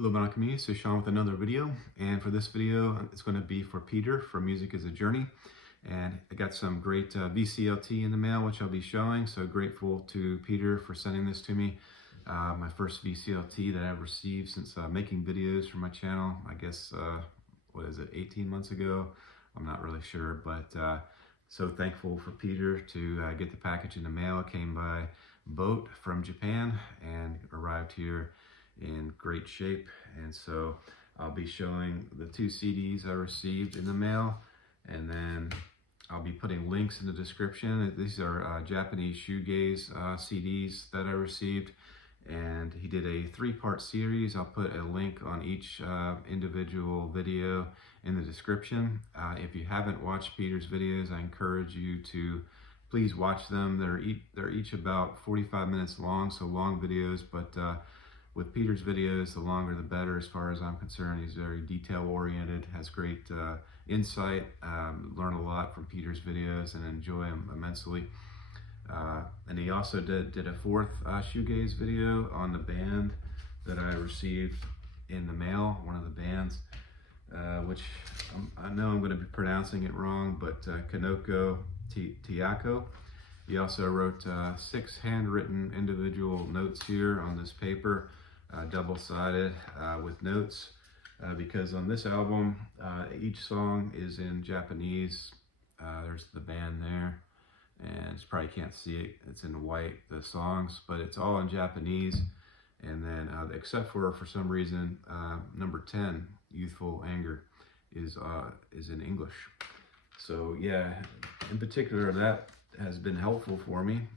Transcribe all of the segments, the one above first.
Hello, Mountain Community. So Sean with another video, and for this video, it's going to be for Peter from Music is a Journey. And I got some great VCLT in the mail, which I'll be showing. So grateful to Peter for sending this to me. My first VCLT that I've received since making videos for my channel. I guess, 18 months ago? I'm not really sure, but so thankful for Peter to get the package in the mail. It came by boat from Japan and arrived here in great shape. And so I'll be showing the 2 CDs I received in the mail, and then I'll be putting links in the description. These are Japanese shoegaze CDs that I received, and he did a 3-part series. I'll put a link on each individual video in the description. If you haven't watched Peter's videos, I encourage you to please watch them. They're each about 45 minutes long, so long videos, but with Peter's videos, the longer the better as far as I'm concerned. He's very detail-oriented, has great insight, learn a lot from Peter's videos and enjoy them immensely. And he also did a 4th shoegaze video on the band that I received in the mail, one of the bands, which I know I'm going to be pronouncing it wrong, but Kinoko Teikoku. He also wrote 6 handwritten individual notes here on this paper, double-sided with notes, because on this album, each song is in Japanese. There's the band there, and you probably can't see it. It's in white, the songs, but it's all in Japanese. And then, except for some reason, number 10, Youthful Anger, is in English. So yeah, in particular, that has been helpful for me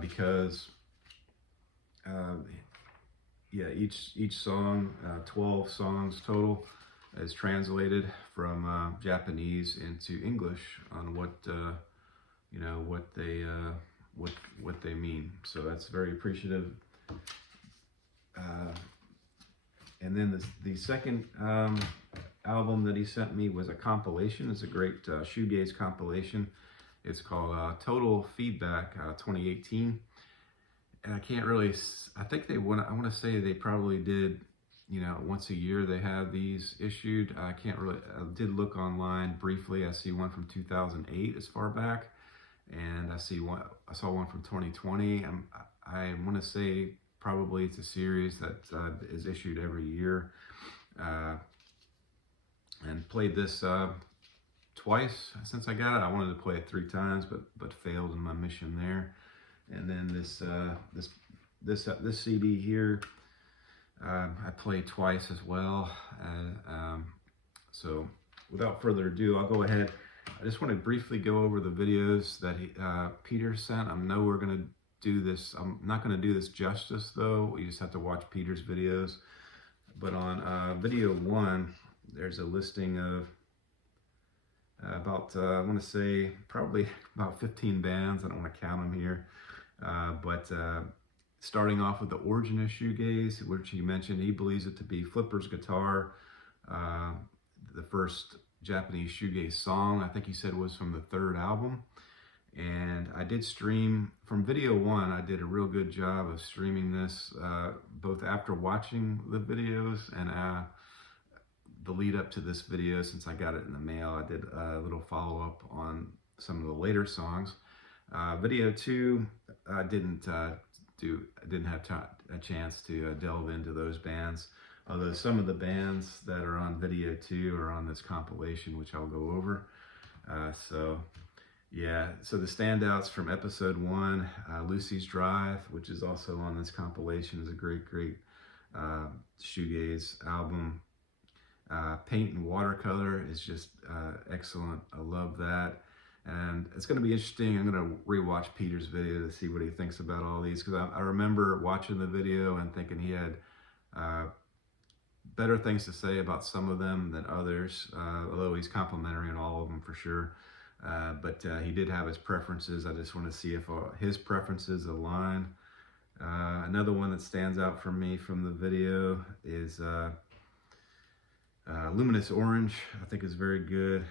because each song, 12 songs total, is translated from Japanese into English on what they mean. So that's very appreciative. And then the second album that he sent me was a compilation. It's a great shoegaze compilation. It's called Total Feedback 2018. And I can't really, I think I want to say they probably did, once a year they have these issued. I did look online briefly. I see one from 2008 as far back. And I saw one from 2020. I want to say probably it's a series that is issued every year. And played this twice since I got it. I wanted to play it 3 times, but failed in my mission there. And then this CD here, I played twice as well. So without further ado, I'll go ahead. I just want to briefly go over the videos that Peter sent. I know we're going to do this. I'm not going to do this justice though. You just have to watch Peter's videos. But on video 1, there's a listing of about, I want to say probably about 15 bands. I don't want to count them here. But starting off with the origin of shoegaze, which he mentioned, he believes it to be Flipper's Guitar, the first Japanese shoegaze song. I think he said was from the 3rd album. And I did stream from video 1. I did a real good job of streaming this, both after watching the videos and the lead up to this video. Since I got it in the mail, I did a little follow-up on some of the later songs. Video 2, I didn't have a chance to delve into those bands, although some of the bands that are on video 2 are on this compilation, which I'll go over. So the standouts from episode 1, Lucy's Drive, which is also on this compilation, is a great shoegaze album. Paint and Watercolor is just excellent. I love that. And it's going to be interesting. I'm going to rewatch Peter's video to see what he thinks about all these, because I remember watching the video and thinking he had better things to say about some of them than others, although he's complimentary on all of them for sure. But he did have his preferences. I just want to see if his preferences align. Another one that stands out for me from the video is Luminous Orange. I think is very good.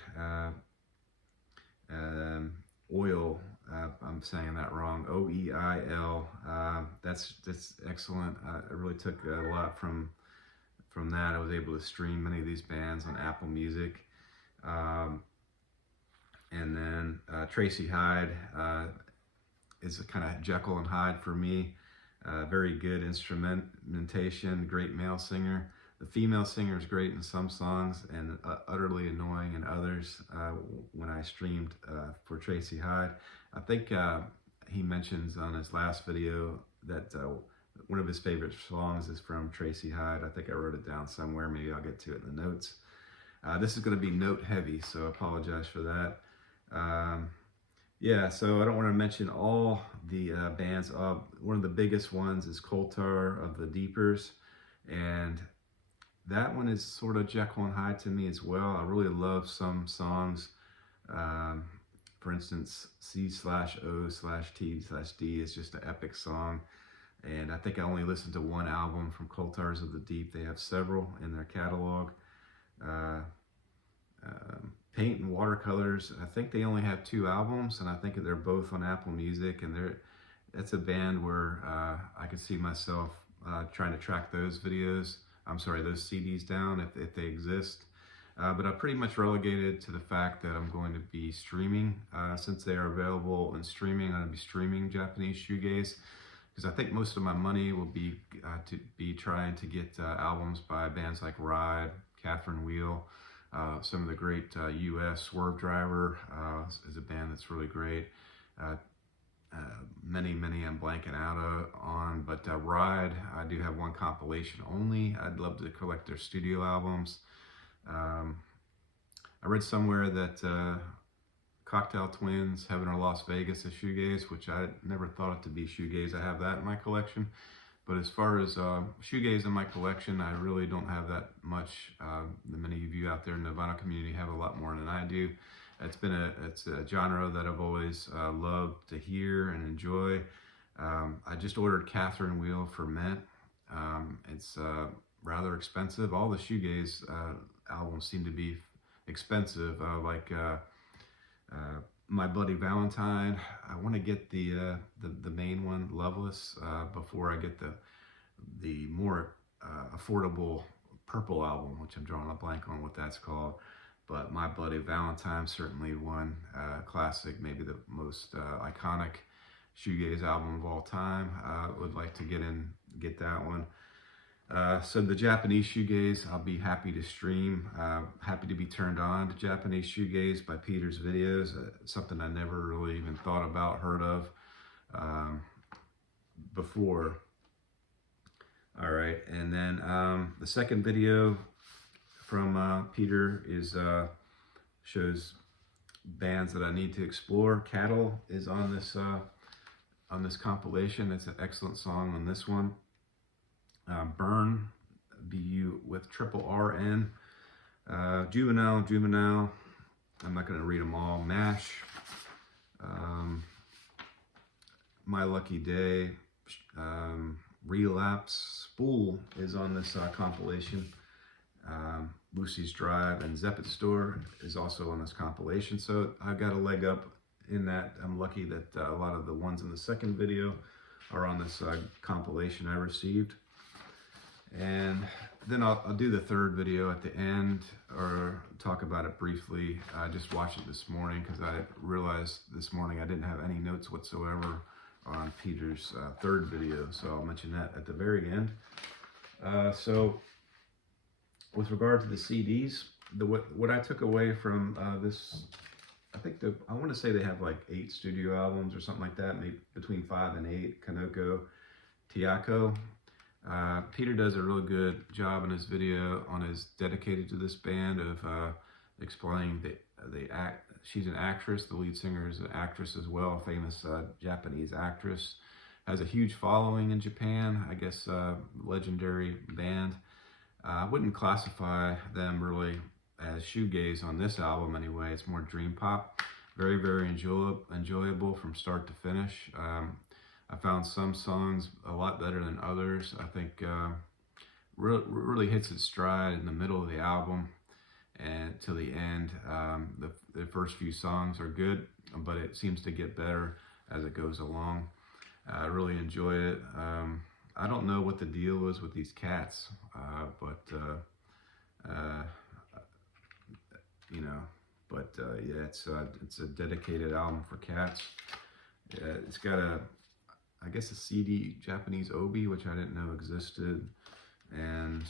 Oil, I'm saying that wrong, OEIL. That's excellent. I really took a lot from from that, I was able to stream many of these bands on Apple Music. And then Tracy Hyde is a kind of Jekyll and Hyde for me. Very good instrumentation, great male singer. The female singer is great in some songs and utterly annoying in others. When I streamed for Tracy Hyde, I think he mentions on his last video that one of his favorite songs is from Tracy Hyde. I think I wrote it down somewhere. Maybe I'll get to it in the notes. This is going to be note heavy, so I apologize for that. Yeah, so I don't want to mention all the bands. One of the biggest ones is Coulter of the Deepers, and that one is sort of Jekyll and Hyde to me as well. I really love some songs. For instance, C/O/T/D is just an epic song. And I think I only listened to one album from Coulter's of the Deep. They have several in their catalog. Paint and Watercolors, I think they only have 2 albums, and I think they're both on Apple Music. And that's a band where I could see myself trying to track those CDs down if they exist. But I'm pretty much relegated to the fact that I'm going to be streaming. Since they are available in streaming, I'm going to be streaming Japanese shoegaze, because I think most of my money will be to be trying to get albums by bands like Ride, Catherine Wheel, some of the great U.S. Swerve Driver is a band that's really great. Many I'm blanking out on, but Ride, I do have one compilation only. I'd love to collect their studio albums. I read somewhere that Cocktail Twins, Heaven or Las Vegas is shoegaze, which I never thought it to be shoegaze. I have that in my collection. But as far as shoegaze in my collection, I really don't have that much. Many of you out there in the vinyl community have a lot more than I do. It's a genre that I've always loved to hear and enjoy. I just ordered Catherine Wheel for Mint. It's rather expensive. All the shoegaze albums seem to be expensive. My Bloody Valentine. I want to get the main one, Loveless, before I get the more affordable purple album, which I'm drawing a blank on what that's called. But My Bloody Valentine, certainly one classic, maybe the most iconic shoegaze album of all time. I would like to get that one. So the Japanese shoegaze, I'll be happy to stream, happy to be turned on to Japanese shoegaze by Peter's videos, something I never really even thought about, heard of before. All right, and then the second video from Peter is shows bands that I need to explore. Cattle is on this compilation. It's an excellent song on this one. Burn, BU with triple RN. Juvenile. I'm not going to read them all. MASH. My Lucky Day. Relapse. Spool is on this compilation. Lucy's Drive and Zeppet Store is also on this compilation. So I've got a leg up in that. I'm lucky that a lot of the ones in the second video are on this compilation I received. And then I'll do the third video at the end, or talk about it briefly. I just watched it this morning because I realized this morning I didn't have any notes whatsoever on Peter's third video, so I'll mention that at the very end. So with regard to the CDs, what I took away from this, I want to say they have like 8 studio albums or something like that, maybe between 5 and 8. Kinoko Teikoku. Peter does a really good job in his video on his dedicated to this band of explaining she's an actress. The lead singer is an actress as well, a famous Japanese actress. Has a huge following in Japan, I guess, legendary band. I wouldn't classify them really as shoegaze on this album anyway. It's more dream pop. Very enjoyable from start to finish. I found some songs a lot better than others. I think really hits its stride in the middle of the album and to the end. The first few songs are good, but it seems to get better as it goes along. I really enjoy it. I don't know what the deal was with these cats, but you know, yeah, it's a dedicated album for cats. It's got I guess a CD Japanese obi, which I didn't know existed, and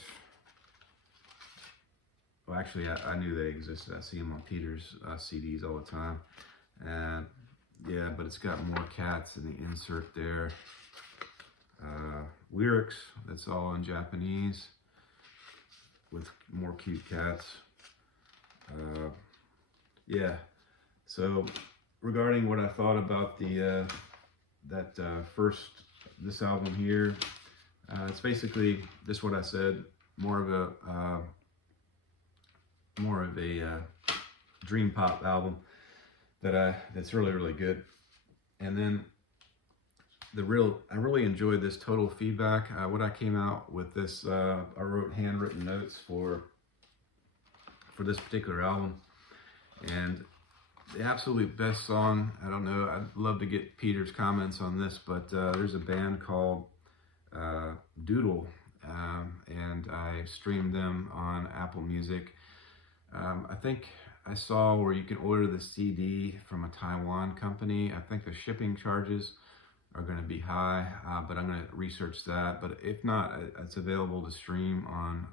well, actually, I knew they existed. I see them on Peter's CDs all the time, and yeah, but it's got more cats in the insert there. Lyrics, that's all in Japanese with more cute cats. Yeah, so regarding what I thought about the this album here, it's basically just what I said, more of a dream pop album that's really good. And then I really enjoyed this Total Feedback. What I came out with this, I wrote handwritten notes for this particular album, and the absolute best song, I don't know, I'd love to get Peter's comments on this, but there's a band called Doodle, and I streamed them on Apple Music. I think I saw where you can order the CD from a Taiwan company. I think the shipping charges are going to be high, but I'm going to research that. But if not, it's available to stream on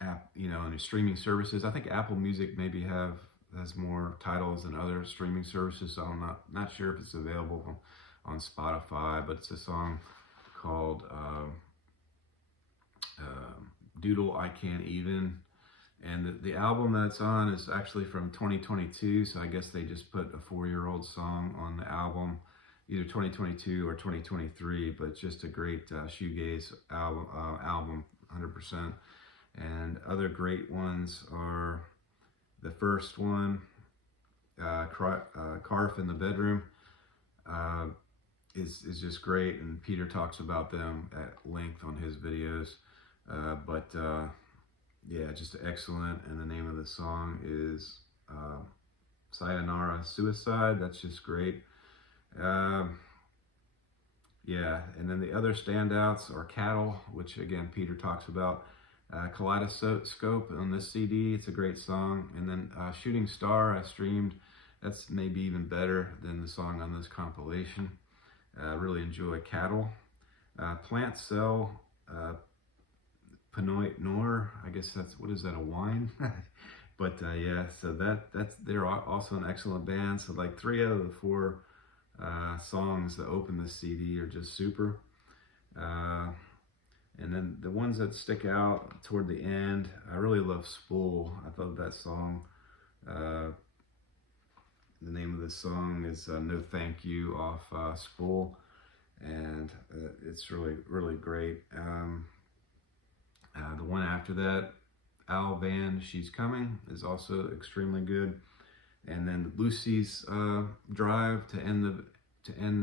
app, on streaming services. I think Apple Music maybe has more titles than other streaming services, so I'm not sure if it's available on Spotify. But it's a song called Doodle I Can't Even, and the album that's on is actually from 2022, so I guess they just put a 4-year-old song on the album, either 2022 or 2023, but it's just a great shoegaze album 100%. And other great ones are the first one, Carf in the Bedroom, is just great, and Peter talks about them at length on his videos. Yeah, just excellent. And the name of the song is Sayonara Suicide. That's just great. Yeah, and then the other standouts are Cattle, which again Peter talks about. Kaleidoscope on this CD, it's a great song. And then Shooting Star I streamed. That's maybe even better than the song on this compilation. Really enjoy Cattle. Plant Cell, Pinoy Noir, I guess what is that, a wine? But yeah, so they're also an excellent band. So like 3 out of the 4 songs that open this CD are just super. And then the ones that stick out toward the end, I really love Spool. I thought that song, the name of the song is No Thank You off Spool, and it's really great. The one after that, Al Van, She's Coming, is also extremely good. And then Lucy's Drive to end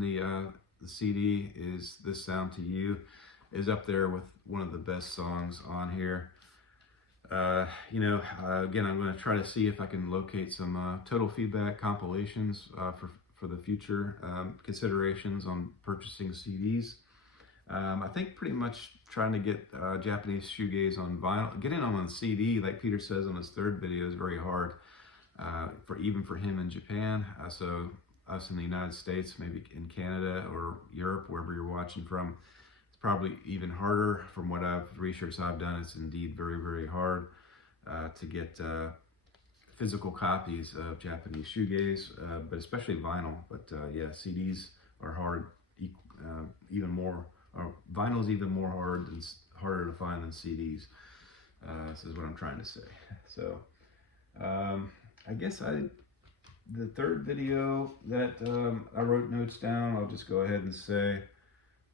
the CD is This Sound to You, is up there with one of the best songs on here. Again, I'm going to try to see if I can locate some Total Feedback compilations for the future considerations on purchasing CDs. I think pretty much trying to get Japanese shoegaze on vinyl, getting them on CD, like Peter says on his 3rd video, is very hard, even for him in Japan. So us in the United States, maybe in Canada or Europe, wherever you're watching from, it's probably even harder. From what research I've done, it's indeed very hard to get physical copies of Japanese shoegaze, but especially vinyl. But yeah, CDs are hard, even more. Vinyl's even harder to find than CDs. This is what I'm trying to say. So I guess the 3rd video that I wrote notes down, I'll just go ahead and say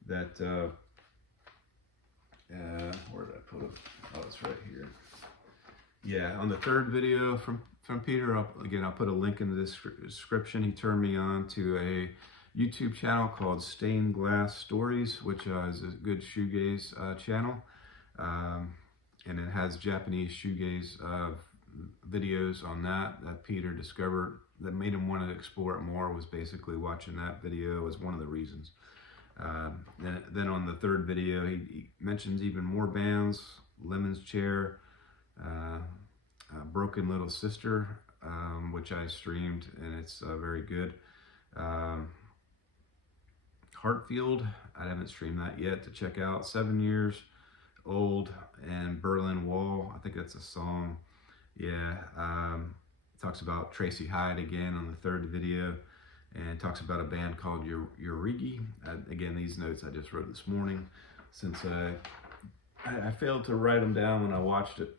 that where did I put it? Oh, it's right here. Yeah, on the 3rd video from Peter, I'll put a link in the description. He turned me on to a YouTube channel called Stained Glass Stories, which is a good shoegaze channel, and it has Japanese shoegaze videos on that Peter discovered that made him want to explore it more. Was basically watching that video was one of the reasons. Then on the third video, he mentions even more bands: Lemon's Chair, Broken Little Sister, which I streamed, and it's very good. Heartfield, I haven't streamed that yet to check out. 7 Years Old and Berlin Wall, I think that's a song. Yeah, talks about Tracy Hyde again on the third video, and talks about a band called Urigi. Again, these notes I just wrote this morning since I failed to write them down when I watched it.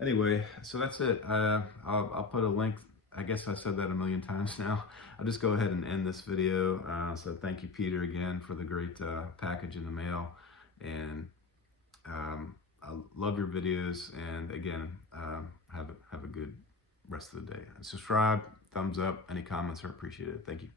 Anyway, so that's it. I'll put a link. I guess I said that a million times now. I'll just go ahead and end this video. So thank you, Peter, again for the great package in the mail. And I love your videos. And again, have a good rest of the day. And subscribe, thumbs up, any comments are appreciated. Thank you.